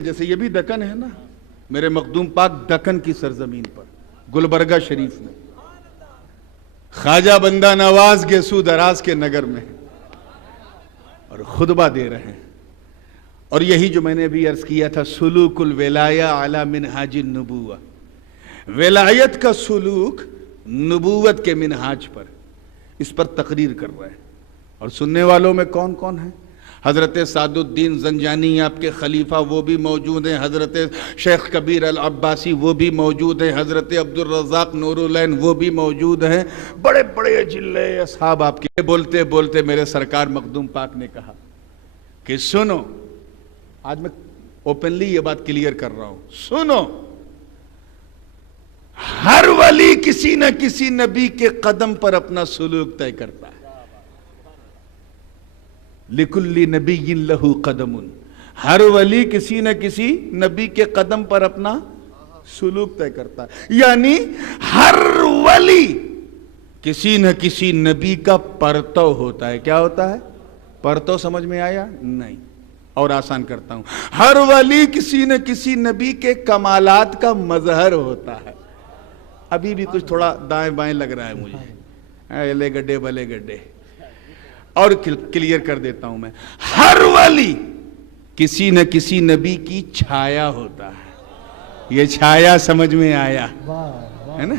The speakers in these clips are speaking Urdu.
جیسے یہ بھی دکن ہے نا، میرے مخدوم پاک دکن کی سرزمین پر گلبرگہ شریف میں خواجہ بندہ نواز گیسو دراز کے نگر میں اور خطبہ دے رہے ہیں، اور یہی جو میں نے ابھی عرض کیا تھا، سلوک الولایہ علی منہاج النبوہ، ولایت کا سلوک نبوت کے منہاج پر، اس پر تقریر کر رہے ہیں۔ اور سننے والوں میں کون کون ہیں؟ حضرت سعد الدین زنجانی آپ کے خلیفہ وہ بھی موجود ہیں، حضرت شیخ کبیر العباسی وہ بھی موجود ہیں، حضرت عبدالرزاق نور العین وہ بھی موجود ہیں، بڑے بڑے اجلے اصحاب آپ کے۔ بولتے بولتے میرے سرکار مخدوم پاک نے کہا کہ سنو، آج میں اوپنلی یہ بات کلیئر کر رہا ہوں، سنو، ہر ولی کسی نہ کسی نبی کے قدم پر اپنا سلوک طے کرتا ہے۔ لِكُلِّ نَبِيٍّ لَهُ قَدَمٌ، ہر ولی کسی نہ کسی نبی کے قدم پر اپنا سلوک طے کرتا ہے، یعنی ہر ولی کسی نہ کسی نبی کا پرتو ہوتا ہے۔ کیا ہوتا ہے؟ پرتو سمجھ میں آیا؟ نہیں، اور آسان کرتا ہوں، ہر ولی کسی نہ کسی نبی کے کمالات کا مظہر ہوتا ہے۔ ابھی بھی کچھ تھوڑا دائیں بائیں لگ رہا ہے مجھے، لے گڈے بلے گڈے، اور کلیئر کر دیتا ہوں میں، ہر ولی کسی نہ کسی نبی کی چھایا ہوتا ہے۔ یہ چھایا سمجھ میں آیا ہے نا؟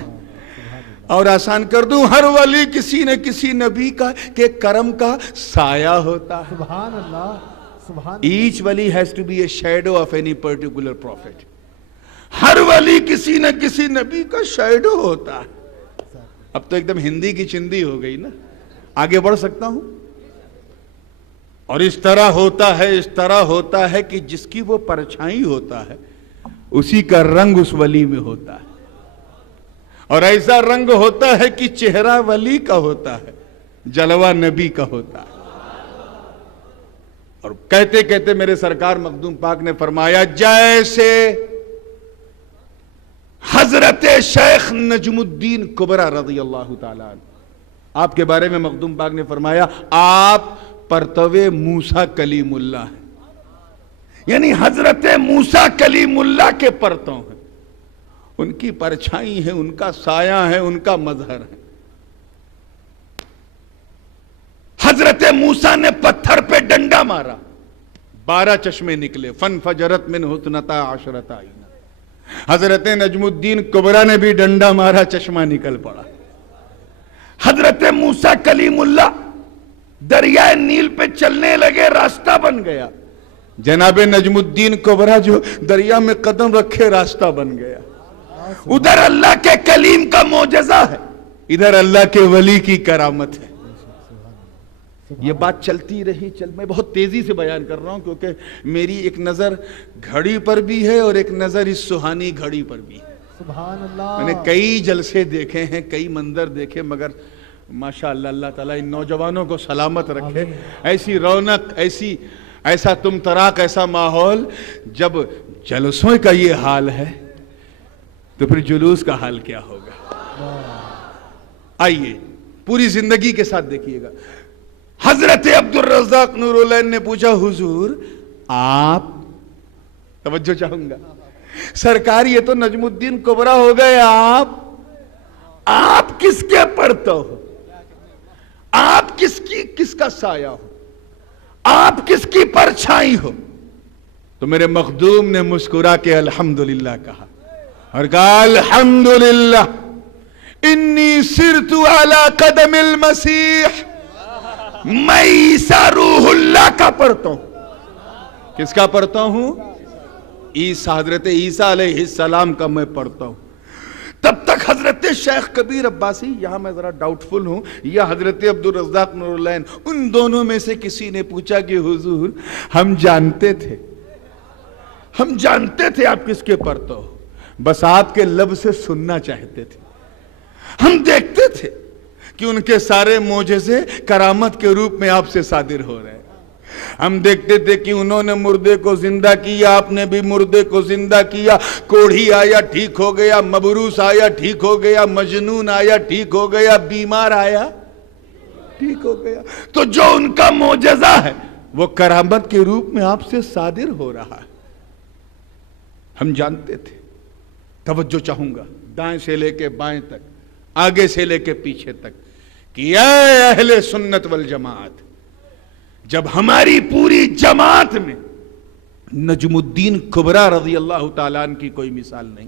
اور آسان کر دوں، ہر ولی کسی نہ کسی نبی کے کرم کا سایہ ہوتا ہے۔ سبحان اللہ، سبحان اللہ۔ Each wali has to be a shadow of any particular prophet۔ ہر ولی کسی نہ کسی نبی کا شیڈو ہوتا ہے۔ اب تو ایک دم ہندی کی چندی ہو گئی نا، آگے بڑھ سکتا ہوں؟ اور اس طرح ہوتا ہے کہ جس کی وہ پرچھائی ہوتا ہے اسی کا رنگ اس ولی میں ہوتا ہے، اور ایسا رنگ ہوتا ہے کہ چہرہ ولی کا ہوتا ہے، جلوہ نبی کا ہوتا ہے۔ اور کہتے کہتے میرے سرکار مخدوم پاک نے فرمایا، جیسے حضرت شیخ نجم الدین کبرا رضی اللہ تعالیٰ عنہ، آپ کے بارے میں مخدوم پاک نے فرمایا آپ پرتوے موسیٰ کلیم اللہ ہیں، یعنی حضرت موسیٰ کلیم اللہ کے پرتوں ہیں، ان کی پرچھائی ہے، ان کا سایہ ہے، ان کا مظہر ہے۔ حضرت موسیٰ نے پتھر پہ ڈنڈا مارا، 12 چشمے نکلے، فانفجرت منہ اثنتا عشرۃ عینا۔ حضرت نجم الدین کبرا نے بھی ڈنڈا مارا، چشمہ نکل پڑا۔ حضرت موسیٰ کلیم اللہ دریائے نیل پہ چلنے لگے، راستہ بن گیا۔ جناب نجم الدین کبرا جو دریا میں قدم رکھے، راستہ بن گیا۔ ادھر اللہ کے کلیم کا معجزہ ہے، ادھر اللہ کے ولی کی کرامت ہے۔ یہ بات چلتی رہی، میں بہت تیزی سے بیان کر رہا ہوں کیونکہ میری ایک نظر گھڑی پر بھی ہے اور ایک نظر اس سہانی گھڑی پر بھی ہے۔ سبحان اللہ۔ میں نے کئی جلسے دیکھے ہیں، کئی منظر دیکھے، مگر ماشاءاللہ اللہ تعالیٰ ان نوجوانوں کو سلامت رکھے، ایسی رونق، ایسا تم تراک، ایسا ماحول۔ جب جلسوں کا یہ حال ہے تو پھر جلوس کا حال کیا ہوگا؟ آئیے پوری زندگی کے ساتھ دیکھیے گا۔ حضرت عبدالرزاق نور العین نے پوچھا، حضور آپ، توجہ چاہوں گا، سرکار یہ تو نجم الدین کبرا ہو گئے، آپ کس کے پرتو ہو؟ آپ کس کا سایہ ہو؟ آپ کس کی پرچھائی ہو؟ تو میرے مخدوم نے مسکرا کے الحمدللہ کہا، اور کہا الحمدللہ انی سرت علی قدم المسیح، میں عیسیٰ روح اللہ کا پرتو ہوں۔ کس کا پرتو ہوں؟ حضرت عیسیٰ علیہ السلام کا میں پڑھتا ہوں۔ تب تک حضرت شیخ کبیر عباسی، یہاں میں ذرا ڈاؤٹ فل ہوں، یا حضرت عبدالرزاق نور العین، ان دونوں میں سے کسی نے پوچھا کہ حضور ہم جانتے تھے آپ کس کے پرتو ہو، بس آپ کے لب سے سننا چاہتے تھے۔ ہم دیکھتے تھے کہ ان کے سارے معجزے کرامت کے روپ میں آپ سے صادر ہو رہے ہیں۔ ہم دیکھتے تھے کہ انہوں نے مردے کو زندہ کیا، آپ نے بھی مردے کو زندہ کیا، کوڑھی آیا ٹھیک ہو گیا، مبروس آیا ٹھیک ہو گیا، مجنون آیا ٹھیک ہو گیا، بیمار آیا ٹھیک ہو گیا۔ تو جو ان کا معجزہ ہے وہ کرامت کے روپ میں آپ سے صادر ہو رہا ہے۔ ہم جانتے تھے. توجہ چاہوں گا دائیں سے لے کے بائیں تک, آگے سے لے کے پیچھے تک, کہ اے اہل سنت والجماعت, جب ہماری پوری جماعت میں نجم الدین کبریٰ رضی اللہ تعالیٰ عنہ کی کوئی مثال نہیں,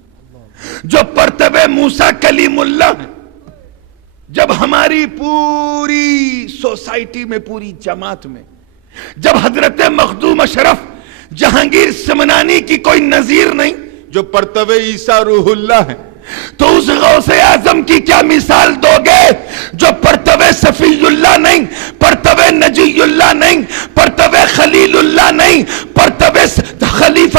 جو پرتبہ موسیٰ کلیم اللہ ہے, جب ہماری پوری سوسائٹی میں, پوری جماعت میں, جب حضرت مخدوم اشرف جہانگیر سمنانی کی کوئی نظیر نہیں, جو پرتبہ عیسیٰ روح اللہ ہے, تو اس غوث اعظم کی کیا مثال دو گے جو پرتبہ صفی اللہ نہیں, پرتبہ نجی اللہ نہیں, پرتبہ خلیل اللہ نہیں, پرتبہ خلیفہ